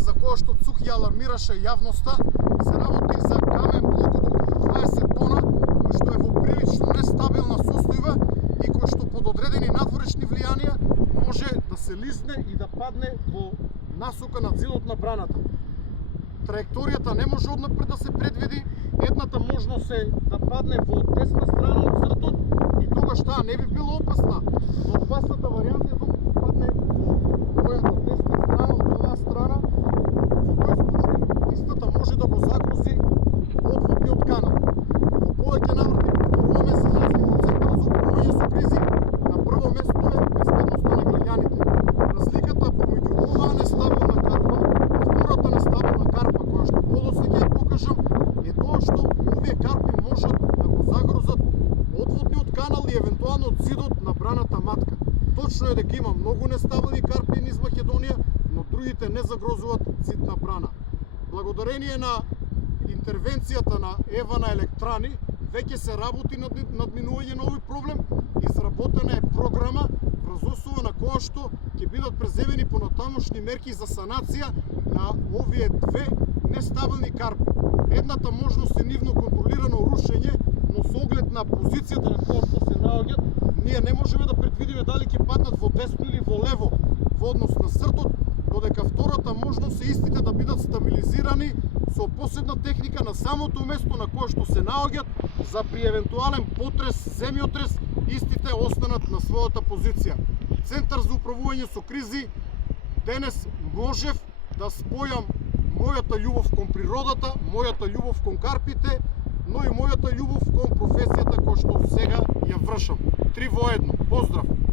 за која што ЦУК ја алармираше јавноста, се работи за камен блок од околу 20 тона, кој што е во прилично нестабилна состојба и кој што под одредени надворешни влијанија може да се лизне и да падне во насока на зидот на браната. Траекторијата не може однапред да се предвиди, едната можност е да падне во десна страна од цртот и тогаш таа не би било опасна, но опасната варијанта е доколку падне во мојата десна страна од оваа страна, во кој случај истата може да го загрози одводниот канал. Во повеќе наврати повторуваме се нација Центар за управување со кризи, на прво место е безбедноста на граѓаните. Разликата помеѓу оваа нестабилна карпа и втората нестабилна карпа, која што подоцна ќе ја покажам, е тоа што овие карпи можат да го загрозат одводниот канал и евентуално зидот на браната матка. Точно е дека има многу нестабилни карпи низ Македонија, но другите не загрозуваат зид на брана. Благодарение на интервенцијата на Евана Електрани, веќе се работи над надминување на овој проблем, изработена е програма врз основа на која што ќе бидат преземени понатамошни мерки за санација на овие две нестабилни карпи. Едната можност е нивно контролирано рушење, но со оглед на позицијата на која што се наоѓаат, ние не можеме да предвидиме дали ќе паднат во десно или во лево во однос на цртот, додека втората можност е истите да бидат стабилизирани со посебна техника на самото место на кое што се наоѓаат, за при евентуален потрес, земјотрес, истите останат на својата позиција. Центар за управување со кризи, денес можев да спојам мојата љубов кон природата, мојата љубов кон карпите, но и мојата љубов кон професијата која што сега ја вршам. Три во едно. Поздрав!